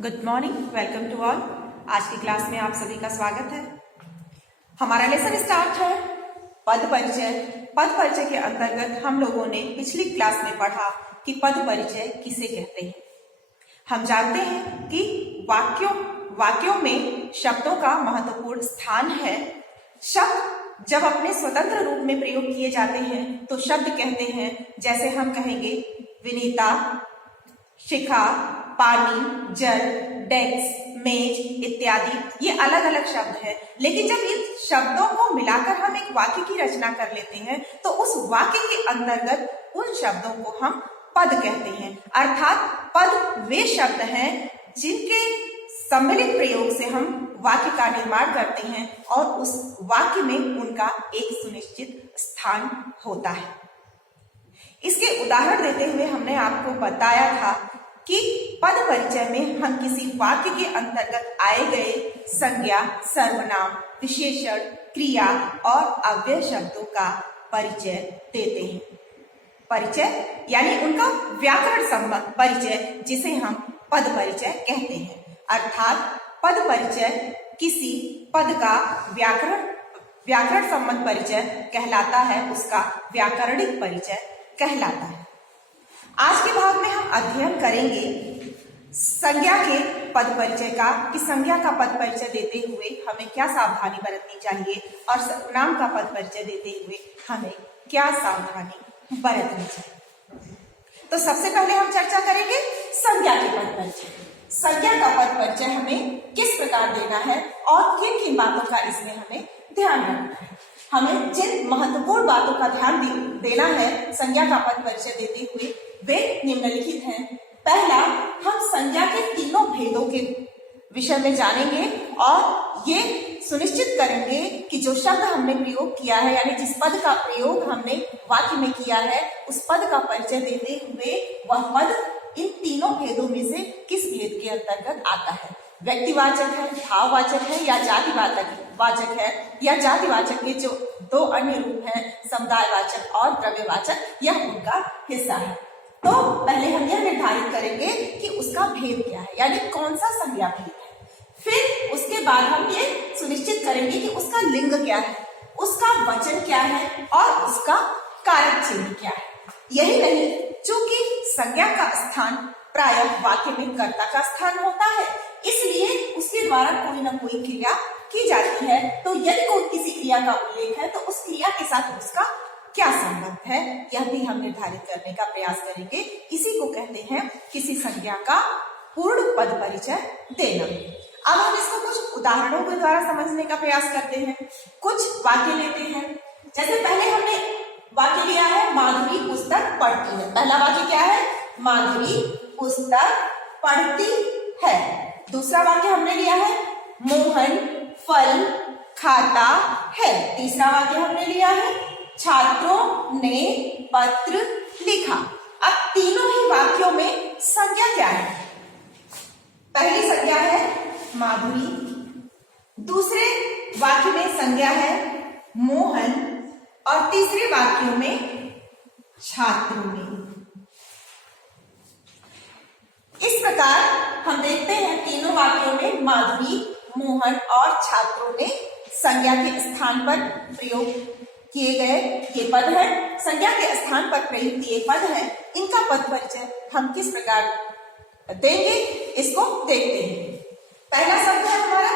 Good morning, welcome to all. आज की class में आप सभी का स्वागत है। हमारा लेसन स्टार्ट है पद परिचय। पद परिचय के अंतर्गत हम लोगों ने पिछली क्लास में पढ़ा कि पद परिचय किसे कहते हैं। हम जानते हैं कि वाक्यों में शब्दों का महत्वपूर्ण स्थान है। शब्द जब अपने स्वतंत्र रूप में प्रयोग किए जाते हैं तो शब्द कहते हैं। जैसे हम कहेंगे विनीता, शिखा, पानी, जल, डेस्क, मेज इत्यादि। ये अलग अलग शब्द हैं, लेकिन जब इन शब्दों को मिलाकर हम एक वाक्य की रचना कर लेते हैं तो उस वाक्य के अंतर्गत उन शब्दों को हम पद कहते हैं। अर्थात पद वे शब्द हैं जिनके सम्मिलित प्रयोग से हम वाक्य का निर्माण करते हैं और उस वाक्य में उनका एक सुनिश्चित स्थान होता है। इसके उदाहरण देते हुए हमने आपको बताया था कि पद परिचय में हम किसी वाक्य के अंतर्गत आए गए संज्ञा, सर्वनाम, विशेषण, क्रिया और अव्यय शब्दों का परिचय देते हैं। परिचय यानी उनका व्याकरण संबंध परिचय, जिसे हम पद परिचय कहते हैं। अर्थात पद परिचय किसी पद का व्याकरण संबंध परिचय कहलाता है, उसका व्याकरणिक परिचय कहलाता है। आज के भाग में हम अध्ययन करेंगे संज्ञा के पद परिचय का, कि संज्ञा का पद परिचय देते हुए हमें क्या सावधानी बरतनी चाहिए और सर्वनाम का पद परिचय देते हुए हमें क्या सावधानी बरतनी चाहिए। तो सबसे पहले हम चर्चा करेंगे संज्ञा के पद परिचय। संज्ञा का पद परिचय हमें किस प्रकार देना है और किन किन बातों का इसमें हमें ध्यान रखना है। हमें जिन महत्वपूर्ण बातों का ध्यान देना है संज्ञा का पद परिचय देते हुए वे निम्नलिखित हैं। पहला, हम संज्ञा के तीनों भेदों के विषय में जानेंगे और ये सुनिश्चित करेंगे कि जो शब्द हमने प्रयोग किया है, यानी जिस पद का प्रयोग हमने वाक्य में किया है, उस पद का परिचय देते हुए वह पद इन तीनों भेदों में से किस भेद के अंतर्गत आता है। व्यक्तिवाचक है, भाववाचक है या जातिवाचक है, या जातिवाचक के जो दो अन्य रूप हैं समुदायवाचक और द्रव्यवाचक, यह उनका हिस्सा है। तो पहले हम यह निर्धारित करेंगे कि उसका भेद क्या है, यानी कौन सा संज्ञा भेद है। फिर उसके बाद हम ये सुनिश्चित करेंगे कि उसका लिंग क्या है, उसका वचन क्या है और उसका कारक चिन्ह क्या है। यही नहीं, चूंकि संज्ञा का स्थान प्रायः वाक्य में कर्ता का स्थान होता है, इसलिए उसके द्वारा कोई ना कोई क्रिया की जाती है। तो यदि कोई किसी क्रिया का उल्लेख है तो उस क्रिया के साथ उसका क्या संबंध है, यह भी हम निर्धारित करने का प्रयास करेंगे। इसी को कहते हैं किसी संज्ञा का पूर्ण पद परिचय देना। अब हम इसको कुछ उदाहरणों के द्वारा समझने का प्रयास करते हैं। कुछ वाक्य लेते हैं। जैसे पहले हमने वाक्य लिया है माधुरी पुस्तक पढ़ती है। पहला वाक्य क्या है? माधुरी पुस्तक पढ़ती है। दूसरा वाक्य हमने लिया है मोहन फल खाता है। तीसरा वाक्य हमने लिया है छात्रों ने पत्र लिखा। अब तीनों ही वाक्यों में संज्ञा क्या है? पहली संज्ञा है माधुरी, दूसरे वाक्य में संज्ञा है मोहन और तीसरे वाक्यों में छात्रों ने। इस प्रकार हम देखते हैं तीनों वाक्यों में माधुरी, मोहन और छात्रों ने संज्ञा के स्थान पर प्रयोग किए गए ये पद है। संज्ञा के स्थान पर प्रयुक्त ये पद है। इनका पद परिचय हम किस प्रकार देंगे, इसको देखते हैं। पहला शब्द है हमारा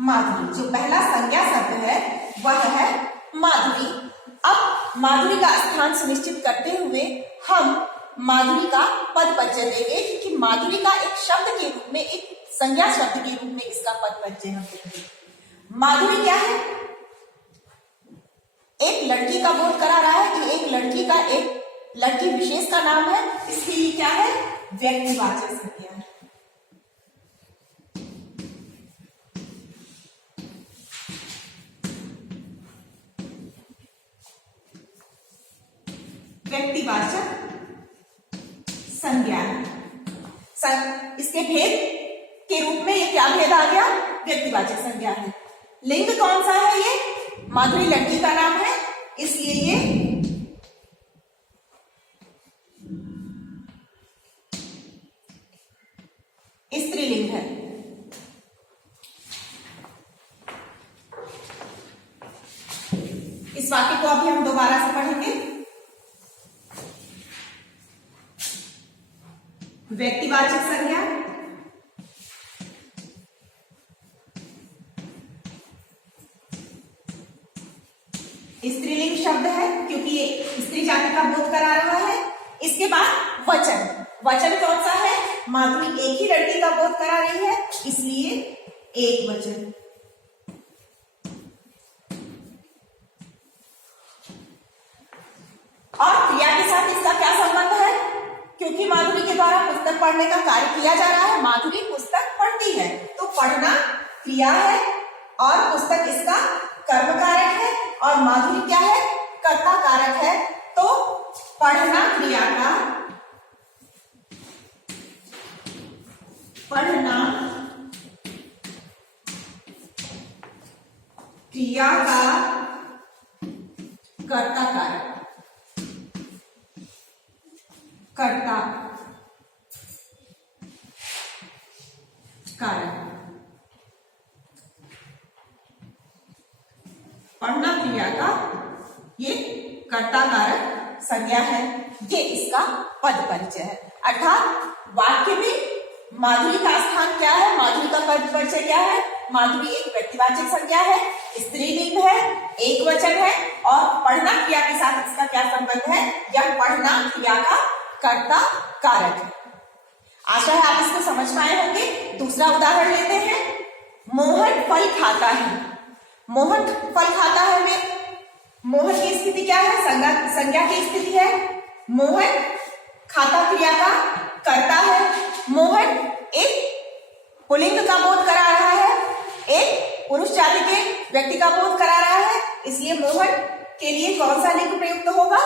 माधुरी। जो पहला संज्ञा शब्द है वह है माधुरी। अब माधुरी का स्थान सुनिश्चित करते हुए हम माधुरी का पद परिचय देंगे, क्योंकि माधुरी का एक शब्द के रूप में, एक संज्ञा शब्द के रूप में इसका पद परिचय हम देंगे। माधुरी क्या है? एक लड़की का बोध करा रहा है कि एक लड़की विशेष का नाम है, इसलिए क्या है? व्यक्तिवाचक संज्ञा है। व्यक्तिवाचक संज्ञा है। इसके भेद के रूप में ये क्या भेद आ गया? व्यक्तिवाचक संज्ञा है। लिंग कौन सा है? ये माधुरी लड़की का नाम है, इसलिए ये स्त्रीलिंग है। इस वाक्य को अभी हम दोबारा से पढ़ेंगे। व्यक्तिवाचक संज्ञा, स्त्रीलिंग शब्द है क्योंकि ये स्त्री जाति का बोध करा रहा है। इसके बाद वचन, वचन कौन सा है? माधुरी एक ही लड़की का बोध करा रही है, इसलिए एक वचन। और क्रिया के साथ इसका क्या संबंध है? क्योंकि माधुरी के द्वारा पुस्तक पढ़ने का कार्य किया जा रहा है, माधुरी पुस्तक पढ़ती है, तो पढ़ना क्रिया है और पुस्तक इसका कर्म कारक है और माधुरी क्या है? कर्ता कारक है। तो पढ़ना क्रिया का, पढ़ना क्रिया का कर्ता कारक, कर्ता कारक, पढ़ना क्रिया का ये कर्ता कारक संज्ञा है। ये इसका पद परिचय है। अर्थात वाक्य में माधुरी का स्थान क्या है? माधुरी का पद परिचय क्या है? माधुरी एक व्यक्तिवाचक संज्ञा है, स्त्रीलिंग है, एक वचन है और पढ़ना क्रिया के साथ इसका क्या संबंध है? यह पढ़ना क्रिया का कर्ता कारक है। आशा है आप इसको समझ पाए होंगे। दूसरा उदाहरण लेते हैं। मोहन फल खाता है। मोहन फल खाता है में मोहन की स्थिति क्या है? संज्ञा की स्थिति है। मोहन खाता क्रिया का कर्ता है। मोहन एक पुल्लिंग का बोध करा रहा है, एक पुरुष जाति के व्यक्ति का बोध करा रहा है, इसलिए मोहन के लिए कौन सा लिंग प्रयुक्त होगा?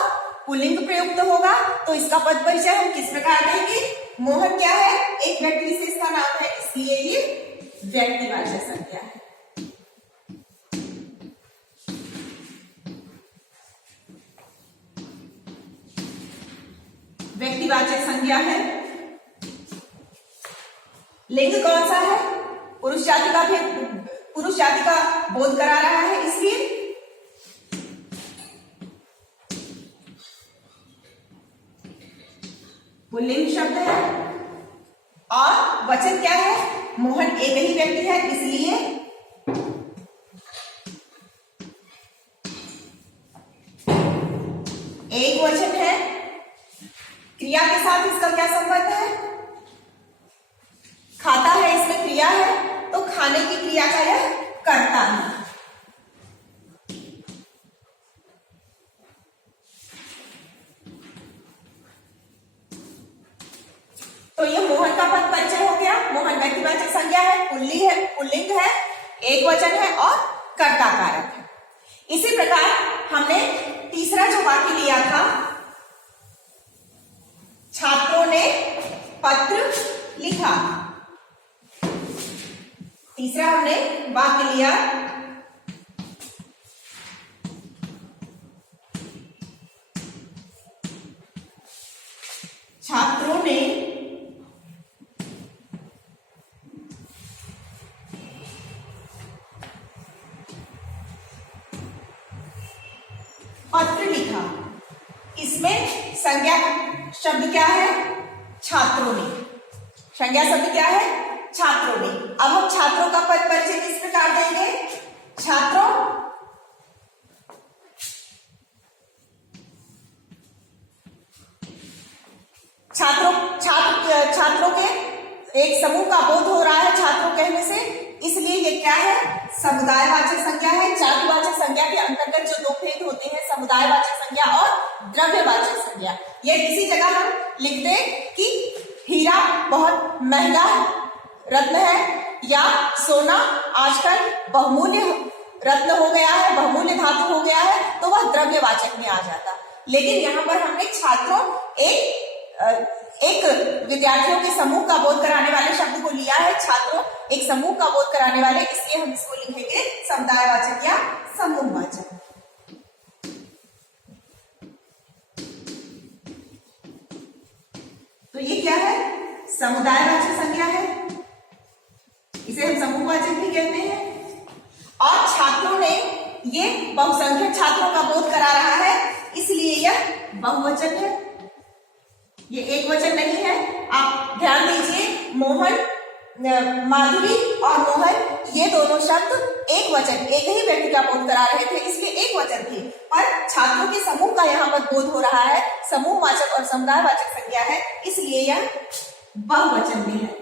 पुल्लिंग प्रयुक्त होगा। तो इसका पद परिचय हम किस प्रकार देंगे? मोहन क्या है? एक व्यक्ति विशेष का नाम है, इसलिए ये व्यक्तिवाचक संज्ञा है। व्यक्तिवाचक संज्ञा है। लिंग कौन सा है? पुरुष जाति का भी, पुरुष जाति का बोध करा रहा है, इसलिए पुल्लिंग शब्द है। और वचन क्या है? मोहन एक ही व्यक्ति है, इसलिए एक वचन है। क्रिया के साथ इसका क्या संबंध है? खाता है, इसमें क्रिया है, तो खाने की क्रिया का यह कर्ता है। तो ये मोहन का पद परिचय हो गया। मोहन व्यक्तिवाचक संज्ञा है, पुल्लिंग है, एक वचन है और कर्ता कारक है। इसी प्रकार हमने तीसरा जो वाक्य लिया था, छात्रों ने पत्र लिखा। तीसरा हमने वाक्य लिया, छात्रों ने पत्र लिखा। इसमें संज्ञा शब्द क्या है? छात्रों ने। संज्ञा शब्द क्या है? छात्रों ने। अब हम छात्रों का पद परिचय किस प्रकार देंगे? छात्रों छात्रों के एक समूह का बोध हो रहा है छात्रों कहने से, इसलिए ये क्या है? समुदायवाचक संज्ञा है। जातिवाचक संज्ञा के अंतर्गत जो दो भेद होते हैं, समुदायवाचक संज्ञा और द्रव्यवाचक संज्ञा, ये किसी जगह हम लिख दे कि हीरा बहुत महंगा रत्न है या सोना आजकल बहुमूल्य रत्न हो गया है, बहुमूल्य धातु हो गया है, तो वह द्रव्यवाचक में आ जाता। लेकिन यहाँ पर हमने छात्रों एक विद्यार्थियों के समूह का बोध कराने वाले शब्द को लिया है। छात्रों एक समूह का बोध कराने वाले, इसलिए हम इसको लिखेंगे समुदायवाचक या समूहवाचक। तो ये क्या है? समुदायवाचक संज्ञा है। इसे हम समूहवाचक भी कहते हैं। और छात्रों ने, ये बहुसंख्यक छात्रों का बोध करा रहा है, इसलिए यह बहुवचन है, ये एक वचन नहीं है। आप ध्यान दीजिए, मोहन, माधुरी और मोहन, ये दोनों शब्द एक वचन, एक ही व्यक्ति का बोध करा रहे थे, इसलिए एक वचन थी। पर छात्रों के समूह का यहाँ पर बोध हो रहा है, समूहवाचक और समुदायवाचक संज्ञा है, इसलिए यह बहुवचन भी है।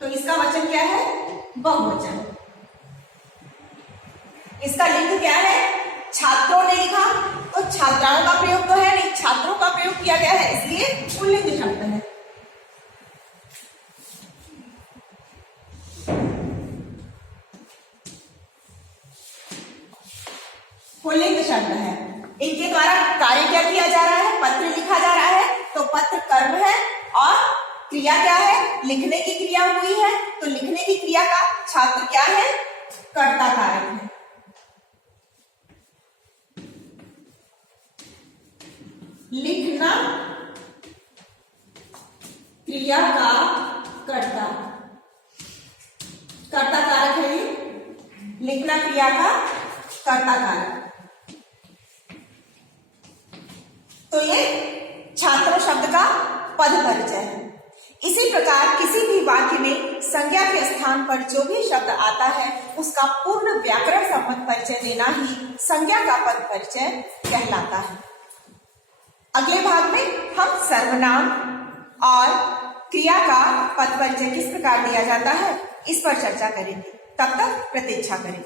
तो इसका वचन क्या है? बहुवचन। इसका लिंग क्या है? छात्रों ने लिखा तो छात्राओं का प्रयोग तो है नहीं, छात्रों का प्रयोग किया गया है, इसलिए पुल्लिंग शब्द है। पुल्लिंग शब्द है। इनके द्वारा कार्य क्या किया जा रहा है? पत्र लिखा जा रहा है, तो पत्र कर्म है और क्रिया क्या है? लिखने की क्रिया हुई है, तो लिखने की क्रिया का छात्र क्या है? कर्ता कारक है। लिखना क्रिया का कर्ता, कर्ता कारक है ये, लिखना क्रिया का कर्ता कारक। तो ये छात्र शब्द का पद परिचय है। इसी प्रकार किसी भी वाक्य में संज्ञा के स्थान पर जो भी शब्द आता है उसका पूर्ण व्याकरण सम्मत परिचय देना ही संज्ञा का पद परिचय कहलाता है। अगले भाग में हम सर्वनाम और क्रिया का पद परिचय किस प्रकार दिया जाता है, इस पर चर्चा करेंगे। तब तक प्रतीक्षा करें।